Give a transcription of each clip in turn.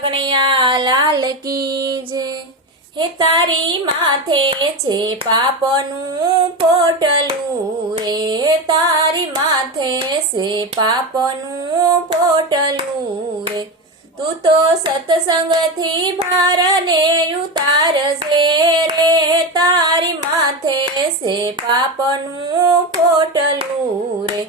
કનૈયા લાલ કી હે તારી માથે છે પાપનું પોટલું રે તારી માથે છે પાપનું પોટલું રે તું તો સત્સંગથી ભારને ઉતારશે રે, તારી માથે છે પાપનું પોટલું રે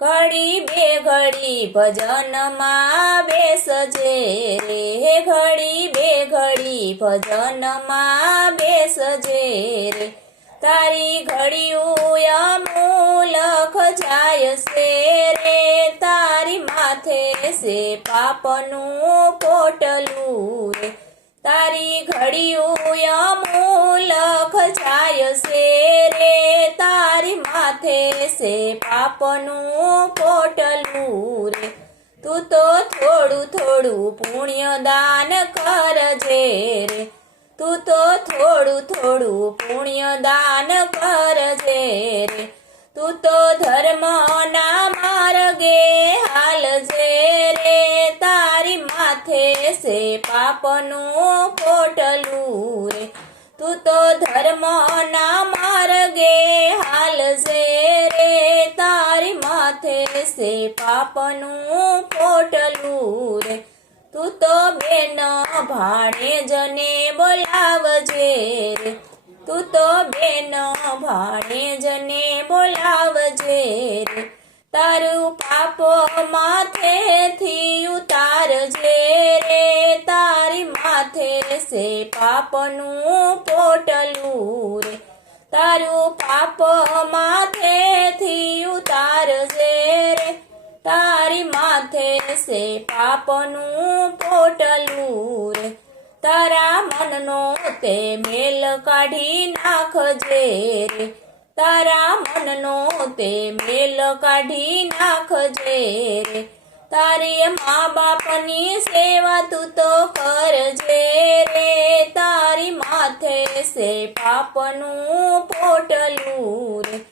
ઘડી બે ઘડી ભજનમાં બેસજે. રે ઘડી બે ઘડી ભજનમાં બેસજે. રે તારી ઘડિયું અમૂલખ જાય છે રે તારી માથે છે પાપનું પોટલું રે તારી ઘડિયું માથે છે પાપનું પોટલું રે તું તો થોડું થોડું પુણ્ય દાન કરજે રે. તું તો થોડું થોડું પુણ્ય દાન કરજે રે. તું તો ધર્મના માર્ગે હાલજે રે. તારી માથે છે પાપનું પોટલું રે તું તો ધર્મના માર્ગે છે પાપનું પોટલું રે તું તો બેન ભાણે જને બોલાવજે રે. તું તો બેન ભાણે જને બોલાવજે રે. તારું પાપો માથેથી ઉતારજે રે. તારી માથે સે પાપનું પોટલું રે તારું પાપ માથેથી ઉતારજે તારી માથે છે પાપનું પોટલું રે તારા મનનો તે મેલ કાઢી નાખજે રે તારા મનનો તે મેલ કાઢી નાખજે રે તારી મા બાપની સેવા તું તો કરજે રે તારી માથે છે પાપનું પોટલું રે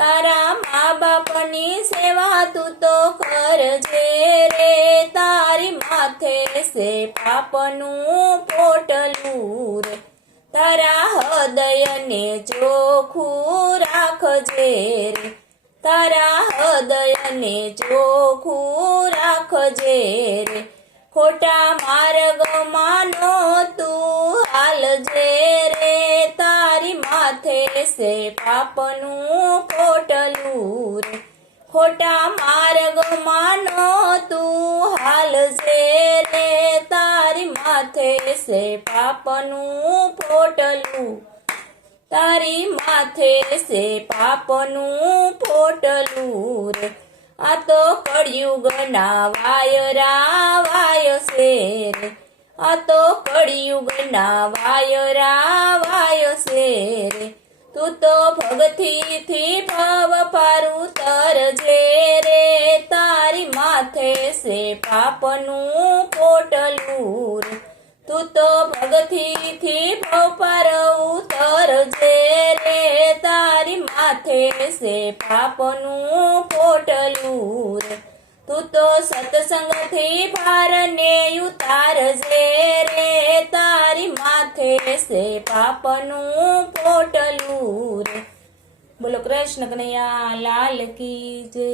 તારા મા બાપની સેવા તું તો કરજે રે. તારી માથે સે પાપનું પોટલું રે તારા હૃદયને ચોખ્ખું રાખજે રે. તારા હૃદયને ચોખ્ખું રાખજે રે. ખોટા માર્ગમાં તારી માથે પાપનું પોટલું રે ખોટા માર્ગમાં નો તું હાલજે રે તારી માથે સે પાપનું પોટલું તારી માથે છે પાપનું પોટલું રે આ તો કળિયુગના વાયરા વાય છે રે આ તો કળિયુગના વાયરા વાય છે તું તો ભગતીથી ભાવ પારું તરજે રે તારી માથે છે પાપનું પોટલું રે તું તો ભગતીથી ભાવ પર તરજે રે તારી માથે છે પાપનું પોટલું તું તો સત્સંગથી ભારને ઉતારજે રે, તારી માથે છે પાપનું પોટલું રે. બોલો કૃષ્ણ કનૈયા, લાલ કી જય.